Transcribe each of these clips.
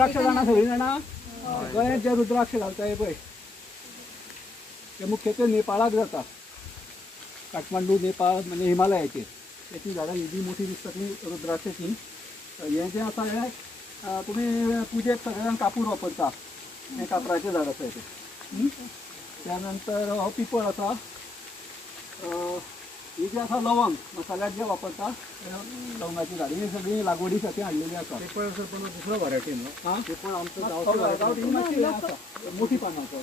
रुद्राक्ष जाणा सगळीं जाणा गळ्यांत जे रुद्राक्ष घालता हे पळय ते मुख्यत्वे नेपाळाक जाता काठमांडू नेपाळ म्हणजे हिमालयाचेर त्याची झाडां ही बी मोठी दिसता ती रुद्राक्षाची हें जें आसा हें तुमी पुजेक सगळ्यांक कापूर वापरता हें कापराचें झाड आसा तें त्यानंतर हो पिपळ आसा ही जी आसा लवंग मसाल्याक जे वापरता लवंगाची झाड ही सगळी लागवडी साठी हाडलेली आसा पिपळ आसा पण दुसरो व्हरायटी न्हू हां पिपळ आमचो मोठी पानांचो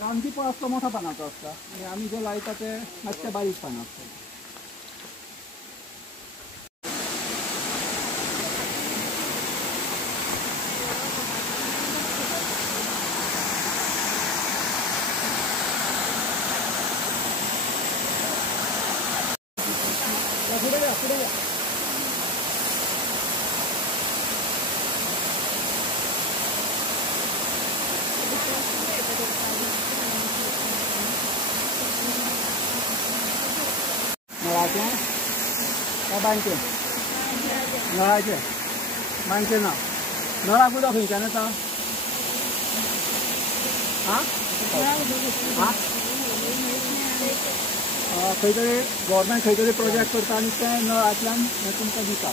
रानटी पण असतो मोठा पानांचो असता आणि आम्ही जे लायता ते मातशे बारीक पानां असतात पुढे या नळाचे काय बांयचे नळाचे बांयचे ना नळाक उदक खंयच्यान येता आं खंय तरी गव्हर्मेंट खंय तरी प्रोजेक्ट करता आनी ते नळांतल्यान हें तुमकां दिता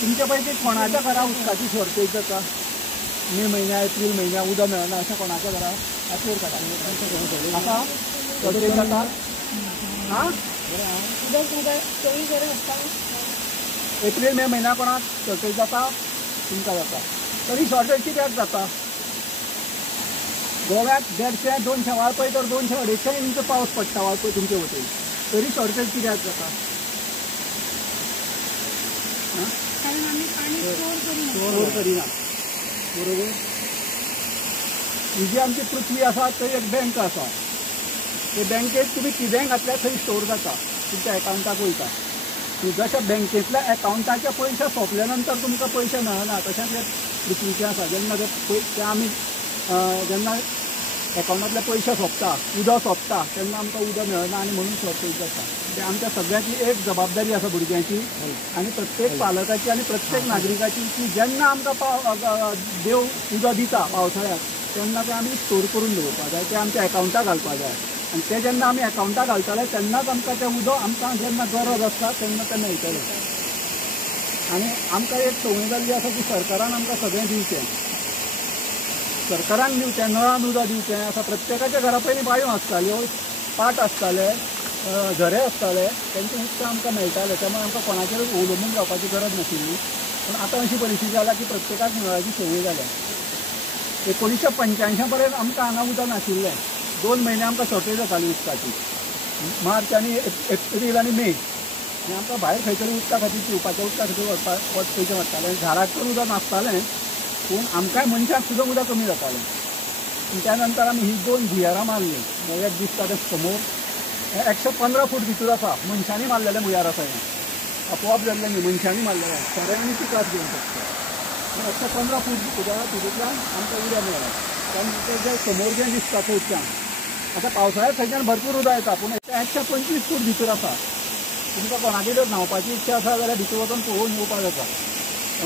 तुमच्या पैकी कोणाच्या घरा उदकाची शॉर्टेज जाता मे म्हयन्या एप्रील म्हयन्या उदक मेळना अशें कोणाच्या घरा हाचेर काडा आसा शॉर्टेज जाता आं एप्रील मे म्हयन्या कोणाक शॉर्टेज जाता तुमकां जाता तरी शॉर्टेज कित्याक जाता गोव्यात 150-200 वाळपय तर 200-250 इंच पावस पडटा वाळपय तुमचे वटेन तरी शॉर्टेज कित्याक जाता कारण आमी पाणी स्टोर करिना बरोबर ही जी आमची पृथ्वी आसा थंय एक बँक आसा ते बँकेत तुमी कितेंय घातल्यार थंय स्टोर जाता तुमच्या एकाउंटाक वयता जशें बँकेतल्या एकाउंटाचे पयशे सोंपले नंतर तुमकां पयशे मेळना तशेंच हे पृथ्वीचें आसा जेन्ना ते आमी जेन्ना एकाउंटातले पयशे सोंपता उदक सोंपता तेन्ना आमकां उदक मेळना आनी म्हणून शॉर्टेज जाता ते आमच्या सगळ्यांची एक जबाबदारी आसा भुरग्यांची आनी प्रत्येक पालकाची आनी प्रत्येक नागरिकाची की जेन्ना आमकां देव उदक दिता पावसाळ्यात तेन्ना ते आमी स्टोर करून दवरपाक जाय ते आमच्या एकाउंटाक घालपाक जाय आनी ते जेन्ना आमी एकाउंटाक घालतले तेन्नाच आमकां तें उदक आमकां जेन्ना गरज आसता तेन्ना तें मेळटलें आनी आमकां एक संवय जाल्ली आसा की सरकारान आमकां सगळें दिवचें सरकारान दिवचें नळान उदक दिवचें आतां प्रत्येकाच्या घरा पयलीं बांयो आसताल्यो पाट आसताले झरे आसताले तेंचें उदक आमकां मेळटालें त्यामुळे आमकां कोणाचेर अवलंबून रावपाची गरज नाशिल्ली पूण आतां अशी परिस्थिती जाला की प्रत्येकाक नळाची संवय जाल्या 1985 पर्यंत आमकां हांगा उदक नाशिल्लें 2 म्हयने आमकां शॉर्टेज जाताली उदकाची मार्च आनी एप्रील आनी मे आनी आमकां भायर खंय तरी उदका खातीर पिवपाच्या उदका खातीर पयशे पडटाले झाडाक तर उदक नासतालें पूण आमकांय मनशाक सुद्दां उदक कमी जातालें त्या नंतर आमी ही 2 भुयारां मारलीं एक दिसता ते समोर 115 फूट भितर आसा मनशांनी मारलेले भुयार आसा हें आपोआप जाल्लें न्ही मनशांनी मारलेलें सगळ्यांनी चिकास घेवन शकता 115 फूट भितरल्यान आमकां उदक मेळ्ळें त्यानंतर जे समोर जें दिसता थंयच्यान आतां पावसाळ्यांत थंयच्यान भरपूर उदक येता पूण 125 फूट भितर आसा तुमकां कोणाची जर न्हांवपाची इच्छा आसा जाल्यार भितर वचून पळोवन येवपाक जाता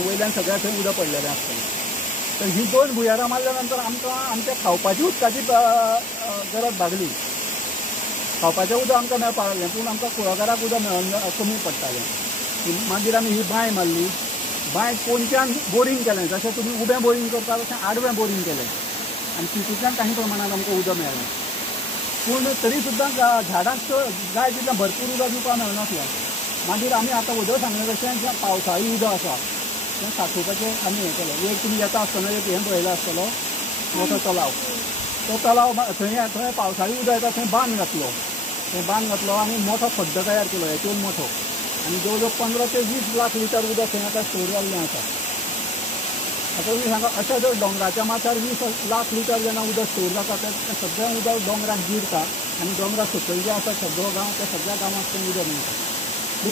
वयल्यान सगळ्या थंय उदक पडलेलें आसतलें तर ही 2 भुयारां मारल्या नंतर आमकां आमच्या खावपाची उदकाची गरज भागली खावपाचें उदक आमकां मेळपाक लागलें पूण आमकां कुळागराक उदक मेळना कमी पडटालें मागीर आमी ही बांय मारली बांय पोंच्यान बोरींग केलें जशें तुमी उबें बोरींग करता तशें आडवें बोरींग केलें आनी तितूंतल्यान काही प्रमाणांत आमकां उदक मेळ्ळें पूण तरी सुद्दां झाडांक जाय तितलें भरपूर उदक दिवपाक मेळनासलें मागीर आमी आतां उदक सांगलें तशें जें पावसाळी उदक आसा तें साठोवपाचें आमी हें केलें एक तुमी येता आसतना एक हें पळयलो आसतलो मोठो तलाव तो तलाव थंय पावसाळी उदक येता थंय बांद घातलो आनी मोठो खड्डो तयार केलो हेतून मोठो आनी जवळ जवळ 15 ते 20 लाख लिटर उदक थंय आतां स्टोर जाल्लें आसा आतां तुमी सांगा अशें जर दोंगराच्या माथ्यार 20 लाख लिटर जेन्ना उदक स्टोर जाता तें सगळें उदक दोंगराक जिरता आनी दोंगरा सकयल जें आसा सगळो गांव त्या सगळ्या गांवांक तें उदक मेळटा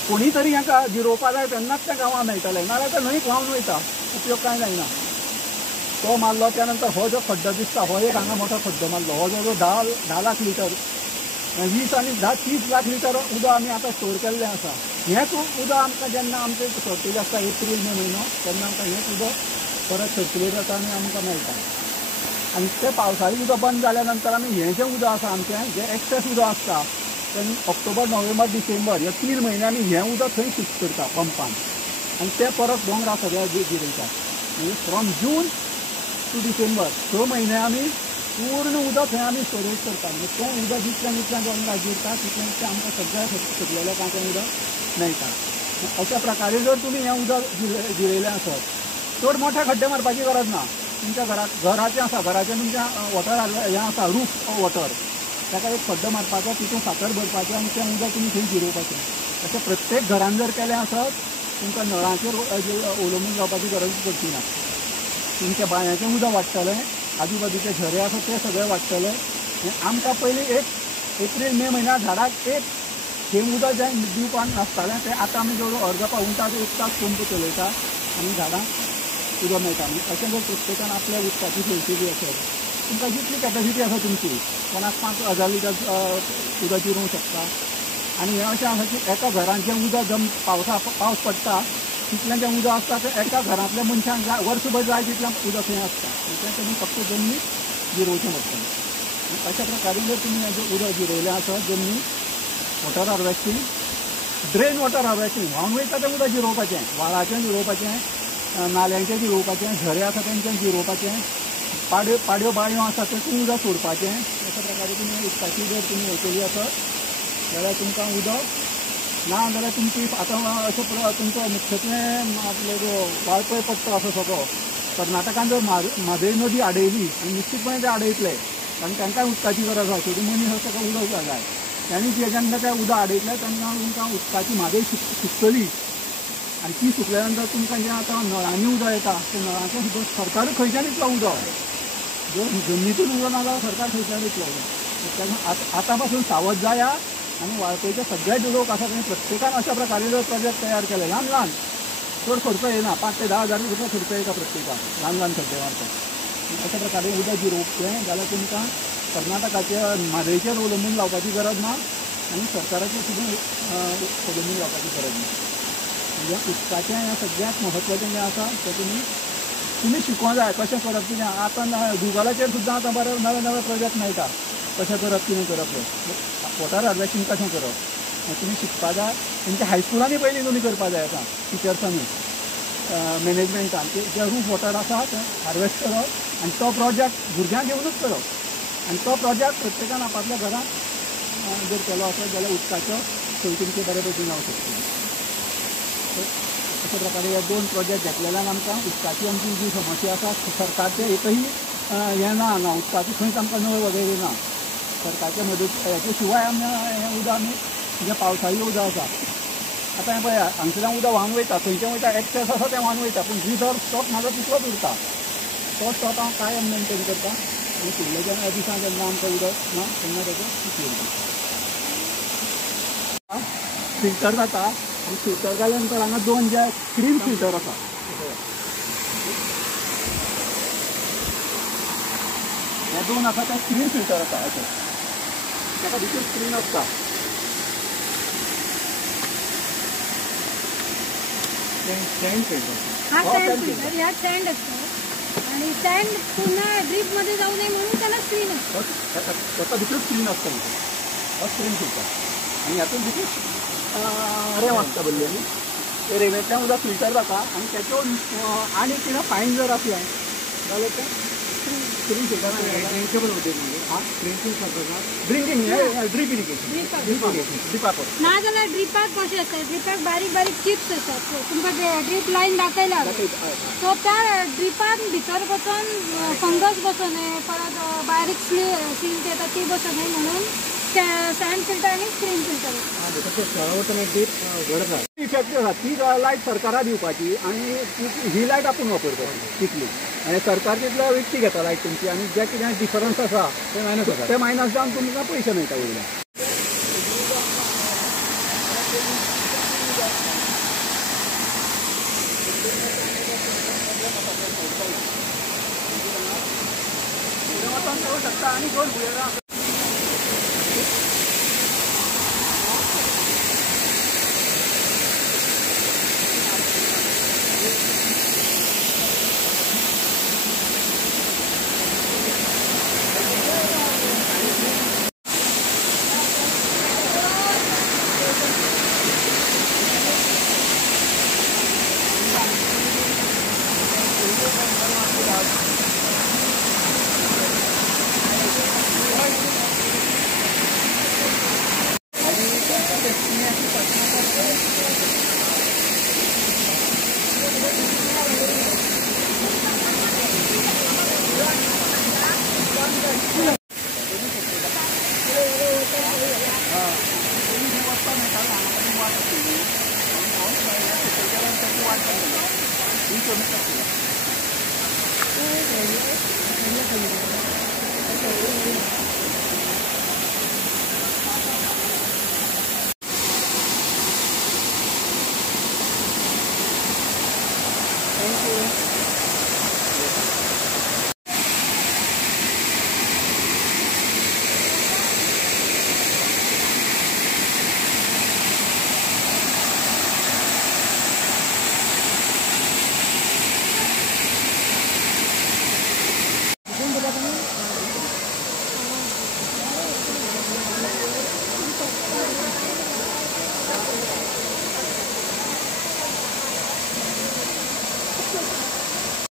कोणी तरी हाका जिरोवपाक जाय तेन्नाच त्या गांवांक मेळटलें नाजाल्यार तें न्हंयक व्हांवन वयता उपयोग कांय जायना तो मारलो त्या नंतर हो जो खड्डो दिसता हो एक हांगा मोठो खड्डो मारलो हो जवळ 10 लाख लिटर 20 आनी 10-30 लाख लिटर उदक आमी आतां स्टोर केल्लें आसा. हेंच उदक आमकां जेन्ना आमचें शॉर्टेज आसता एप्रील मे म्हयनो तेन्ना आमकां हेंच उदक परत सर्क्युलेट जाता आनी आमकां मेळटा. आनी तें पावसाळी उदक बंद जाल्या नंतर आमी हें जें उदक आसा आमचें जें एक्सेस उदक आसता तें ऑक्टोबर, नोव्हेंबर, डिसेंबर ह्या 3 म्हयने आमी हें उदक थंय शिफ्ट करता पंपान आनी तें परत दोंगरा सगळ्या जिरयता. म्हणजे फ्रॉम जून टू डिसेंबर 6 म्हयने आमी पूर्ण उदक थंय आमी स्टोरेज करता. म्हणजे तें उदक जितलें दोंगरा जिरता तितलें आमकां सगळ्या सकयल्या कांय उदक मेळटा. अशा प्रकारे जर तुमी हें उदक जिरयलें आसत चड मोठे खड्डे मारपाची गरज ना. तुमच्या घराचें आसा घराचें तुमच्या वॉटर हें आसा रूफ वॉटर ताका एक खड्डो मारपाचो तितून साकर भरपाचें आनी तें उदक तुमी थंय जिरोवपाचें. अशें प्रत्येक घरान जर केलें आसत तुमकां नळाचेर अवलंबून रावपाची गरज पडची ना. तुमच्या बांयाचें उदक वाडटलें, आजूबाजूचे झरे आसा ते सगळे वाडटले. आमकां पयलीं एक एप्रील मे म्हयन्याक झाडाक एक थेंब उदक जें दिवपाक नासतालें तें आतां आमी जवळ अर्द पाऊण तास एक तास पंप चलयता आनी झाडांक उदक मेळटा. अशें जर प्रत्येकान आपल्या उदकाची सोयची बी आसत तुमकां जितली कॅपॅसिटी आसा तुमची कोणाक 5000 लिटर उदक जिरोवंक शकता. आनी हें अशें आसा की एका घरान जें उदक पावस पडटा तितलें जें उदक आसता तें एका घरांतल्या मनशांक वर्सभर जाय तितलें उदक थंय आसता. तें तुमी फक्त जमनीक जिरोवचें पडटलें. अशा प्रकारे जर तुमी हें उदक जिरयलें आसत जमनीक water harvesting, drain water harvesting व्हांवन वयता तें उदक जिरोवपाचें, व्हाळाचें जिरोवपाचें, नाल्यांचें जिरोवपाचें, झरे आसा तेंचें जिरोवपाचें, पाड्यो बांयो आसा तेतून उदक सोडपाचें. अशा प्रकारे तुमी उदकाची जर तुमी हें केली आसत जाल्यार तुमकां उदक ना जाल्यार तुमची आतां अशें तुमचो मुख्यत्वेन आपलो जो वाळपय पट्टो आसा सगळो कर्नाटकान जर म्हादय नदी आडयली आनी निश्चितपणे ते आडयतले कारण तांकांय उदकाची गरज आसा. शेवटी मनीस आसा ताका उदक जाय. त्यांनी जेन्ना तें उदक आडयतलें तेन्ना तुमकां उदकाची म्हादय सुकतली आनी ती सुकल्या नंतर तुमकां जें आतां नळांनी उदक येता तें नळांचें सुद्दां सरकार खंयच्यान दितलो उदक. जर जमनीतून उदक ना जाल्यार सरकार खंयच्यान दितलो उदक. तेन्ना आतां पासून सावध जाया आनी वाळपयचे सगळे जे लोक आसा तेणी प्रत्येकान अशा प्रकारे जर प्रोजेक्ट तयार केले ल्हान ल्हान चड खर्च येना 5 ते 10 हजार रुपया खर्च येता प्रत्येकाक ल्हान ल्हान खड्डे मारतात. अशा प्रकारे उदक जिरोवचें जाल्यार तुमकां कर्नाटकाच्या म्हादयचेर अवलंबून रावपाची गरज ना आनी सरकाराचेर सुद्दां अवलंबून रावपाची गरज ना. म्हणजे उदकाचें हें सगळ्यांत म्हत्वाचें जें आसा तें तुमी शिकोवंक जाय कशें करप कितें. आतां गुगलाचेर सुद्दां आतां बरे नवे नवे प्रोजेक्ट मेळटा कशें करप कितें करप वॉटर हार्वेस्टिंग कशें करप तुमी शिकपा जाय. तेंच्या हायस्कुलांनी पयलीं तुमी करपा जाय आतां टिचर्सांनी मॅनेजमेंटान जे रूफ वॉटर आसा तें हार्वेस्ट करप आनी तो प्रोजेक्ट भुरग्यांक घेवनूच करप आनी तो प्रोजेक्ट प्रत्येकान आपापल्या घरांत जर केलो आसत जाल्यार उदकाचो सोय तुमचे बरे पैकी जावंक शकता. अशा प्रकारे हे 2 प्रोजेक्ट घेतलेल्यान आमकां उदकाची आमची जी समस्या आसा सरकारचें एकही हें ना उदकाची खंयच आमकां नळ वगैरे ना. सरकारचे मदत हेचे शिवाय हें उदक आमी जें पावसाळी उदक आसा आतां हें पळया हांगसरल्यान उदक व्हांवन वयता खंयचें वयता एक्सेस आसा तें व्हांवन वयता पूण रिजर्व स्टॉक म्हाजो तितलोच उरता. तो स्टॉक हांव कायम मेंटेन करता आनी फुडल्या दिसां जेन्ना आमकां उदक ना तेन्ना तेजो उपयोग करता. फिल्टर जाता आनी फिल्टर जाल्या नंतर हांगा 2 जे स्क्रीन फिल्टर आसा हे 2 आसा ते स्क्रीन फिल्टर आसा अशें ताका भितर स्क्रीन आसता. सँड फिल्टर हा सँड फिल्टर ह्यात सँड असतं आणि सँड पुन्हा ड्रीपमध्ये जाऊ नये म्हणून त्याला स्क्रीन असतं. त्याचा भितर स्क्रीन असतं हा स्क्रीन फिल्टर आणि यातून भितर रेंव आसता भरलेली ते रेंवेंतल्यान उदक फिल्टर जाता आनी त्याच्यावर आनी कितें फायन जर असलें जाल्यार तें स्क्रीन फिल्टर ड्रिंकेबल उदक हा ड्रिंकिंग ड्रीप इरिगेशन ड्रिपाक ना जाल्यार ड्रिपाक कशें आसता ड्रिपाक बारीक बारीक चिप्स आसतात तुमकां ड्रीप लायन दाखयला सो त्या ड्रिपान भितर बसून फंगस बसू नये परत बारीक सील्स येता ती बसू नये म्हणून सँड फिल्टर आणि स्क्रीन फिल्टर इफेक्टीव आसा. ती लायट सरकाराक दिवपाची आनी ही लायट आपूण वापरपाची तितली आनी सरकार तितलो विकती घेता लायट तुमची आनी जे कितें डिफरन्स आसा ते मायनस जावन तुमकां पयशे मेळटा वयल्यान. शकता आनी 2 भुयेरां वाट आसली पावस बायला सकयल गेल्यान त्याची वाट लागली ही कमी आसली